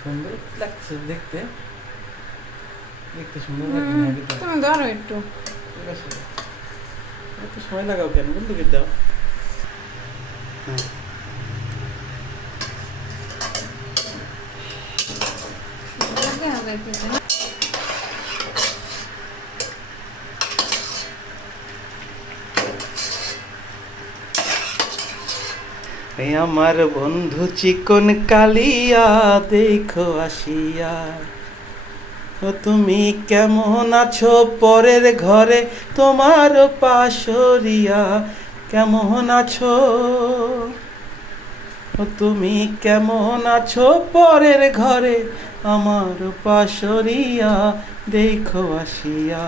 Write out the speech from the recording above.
সুন্দর লাগছে দেখতে, দেখতে সুন্দর তুমি ধরো একটু। এত সময় লাগাও কেন? বন্ধুকে দাও। আমার বন্ধু চিকন কালিয়া দেখো আসিয়া, ও তুমি কেমন আছো পরের ঘরে তোমার পাশরিয়া, কেমন আছো? ও তুমি কেমন আছো পরের ঘরে আমার পাশরিয়া দেখো আসিয়া।